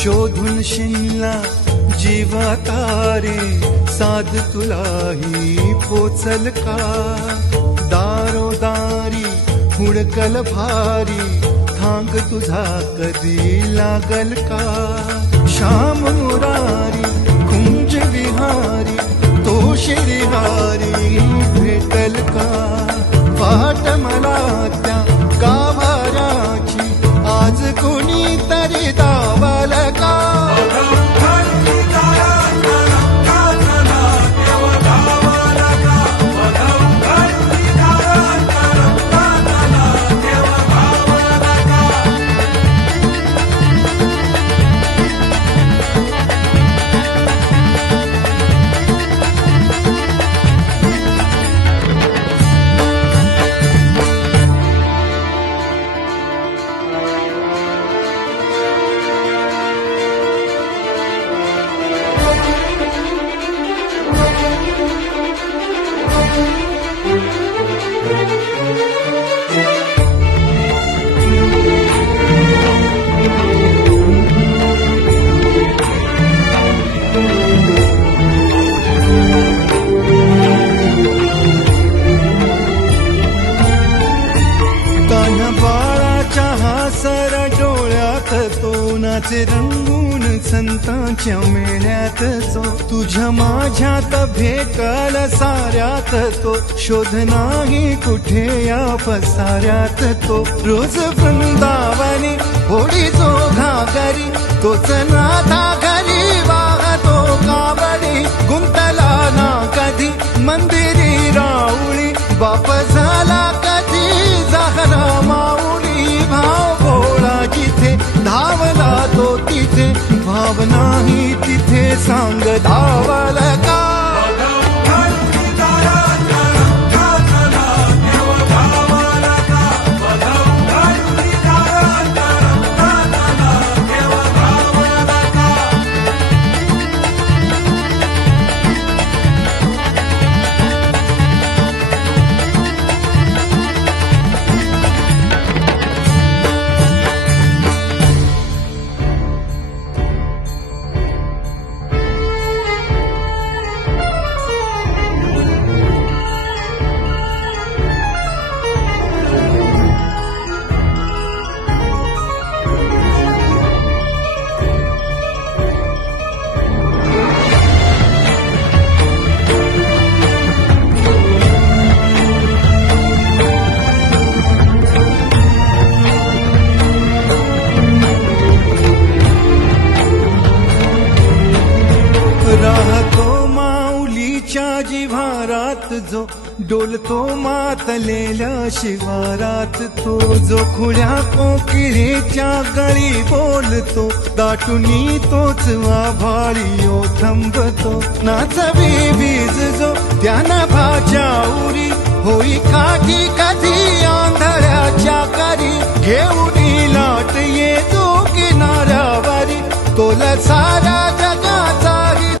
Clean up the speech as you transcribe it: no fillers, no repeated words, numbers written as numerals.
शोधून शिनला जीवा तारे साध तुलाही पोचल का दारोदारी हुडकल भारी थांग तुझा कधी लागल का श्याम मुरारी कुंज विहारी तो श्रीहारी भेटल का वाट मला त्या गाभाऱ्याची आज कोणी तरी दावल का सर डोळ्यात तो नाचे रंगून संतांच्या मेळ्यात जो तुझ्या माझ्यात भेटल साऱ्यात तो शोध नाही कुठे या पसाऱ्यात तो रोज वृंदावनी होडी जो घागरी तोच नाथा घरी वाहतो कावडी गुंतला ना कधी मंदिरी राऊळी बाप झाला कधी जाहरा माऊली भाव भोळा जिथे धावला तो तिथे भाव नाही तिथे सांग धावल का राहतो माऊलीच्या जिव्हारात जो डोलतो मातलेल्या शिवारात तो जो खुल्या कोकिळेच्या गळी बोलतो दाटुनी तोच आभाळीयो थांबतो नाचवी बीज जो त्यानं भाच्या उरी होई काठी कधी आंधळ्याच्या करी घेऊन लाट येतो किनाऱ्यावरी तोला सारा